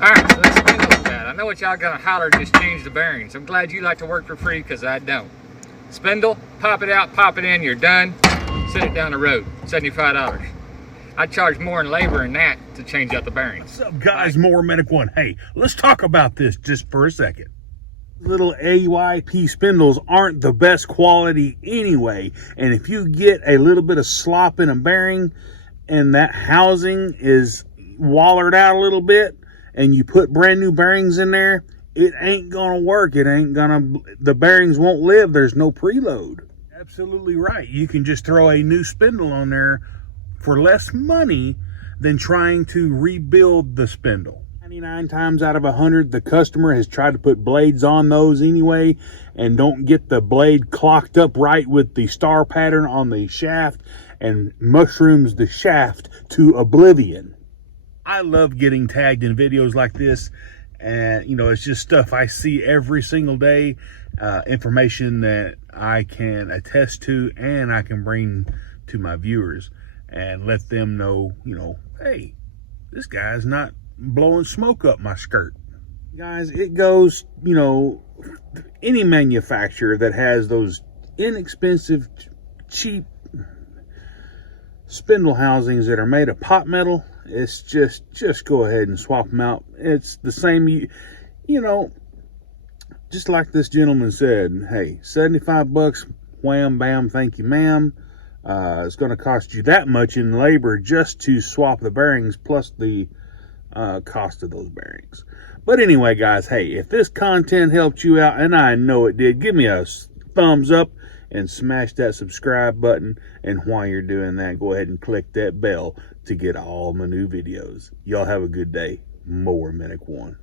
Alright, so this spindle's bad. I know what y'all gonna holler, just change the bearings. I'm glad you like to work for free, because I don't. Spindle, pop it out, pop it in, you're done. Send it down the road, $75. I charge more in labor than that to change out the bearings. What's up, guys? More Medic One. Hey, let's talk about this just for a second. Little AYP spindles aren't the best quality anyway, and if you get a little bit of slop in a bearing and that housing is wallered out a little bit and you put brand new bearings in there, it ain't gonna work. The bearings won't live. There's no preload. Absolutely right. You can just throw a new spindle on there for less money than trying to rebuild the spindle. 99 times out of 100, the customer has tried to put blades on those anyway and don't get the blade clocked up right with the star pattern on the shaft and mushrooms the shaft to oblivion. I love getting tagged in videos like this, and you know, it's just stuff I see every single day, information that I can attest to and I can bring to my viewers and let them know, you know, hey, this guy's not blowing smoke up my skirt. Guys, it goes, you know, any manufacturer that has those inexpensive, cheap spindle housings that are made of pot metal, it's just go ahead and swap them out. It's the same, you know, just like this gentleman said, hey, 75 bucks, wham, bam, thank you, ma'am. It's going to cost you that much in labor just to swap the bearings plus the cost of those bearings. But anyway, guys, hey, if this content helped you out, and I know it did, give me a thumbs up and smash that subscribe button. And while you're doing that, go ahead and click that bell to get all my new videos. Y'all have a good day. More Medic One.